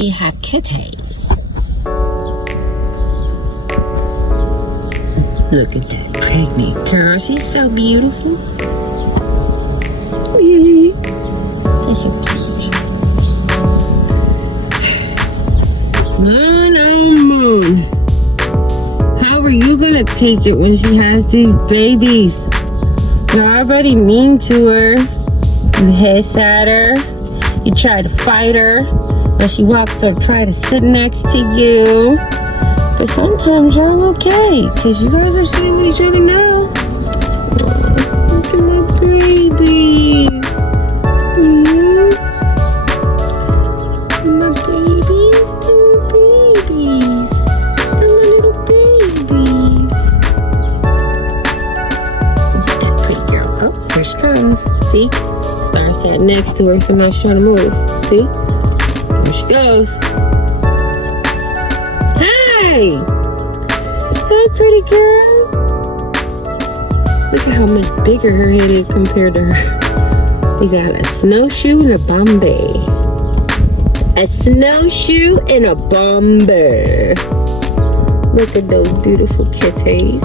We have kittens. Look at that pregnant girl. She's so beautiful. She's so cute. Moon, oh moon. How are you gonna take it when she has these babies? You're already mean to her. You hiss at her. You try to fight her. When she walks up, try to sit next to you. But sometimes y'all okay, because you guys are seeing each other now. Look at my babies. My babies, my little babies. That pretty girl. Oh, here she comes. See? Star sat next to her, so now she's trying to move. See? There she goes. Hey, pretty girl. Look at how much bigger her head is compared to her. We got a snowshoe and a Bombay. A snowshoe and a Bombay. Look at those beautiful kitties.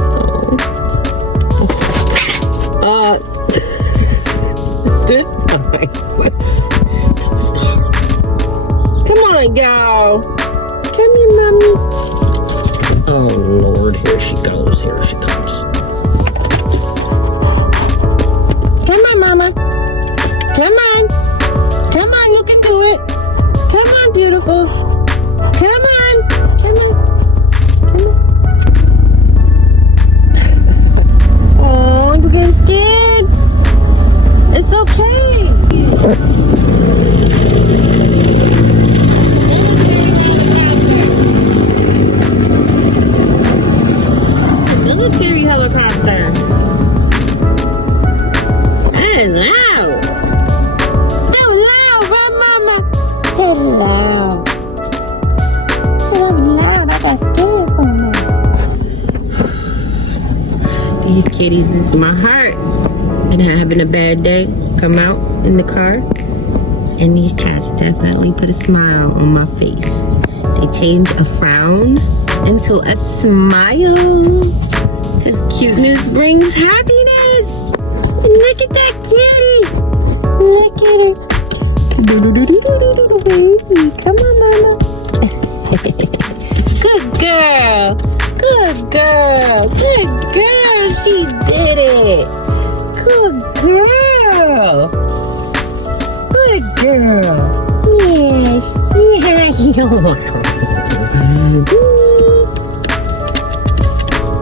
This time. Come on, y'all. Come here, mommy. Oh Lord, here she goes, here she goes. Come on, mama. Come on. Come on, you can do it. Come on, beautiful. Come on. Come on. Come on. Oh, I'm getting scared. It's okay. Military helicopter. That is loud. So loud, right, Mama? So loud. So loud. I got scared from that. These kitties is my heart. And having a bad day, come out in the car. And these cats definitely put a smile on my face. They change a frown into a smile. Because cuteness brings happiness. And look at that cutie. Look at her. Come on, Mama. Good girl. Good girl. Good girl. She did it. Good girl. Good girl. Yes.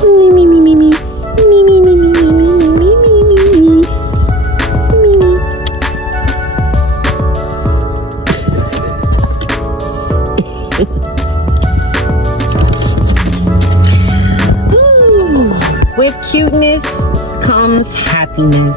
Me, me, me, me. Me, me, me, me, me, me, me, me, me. With cuteness comes happiness.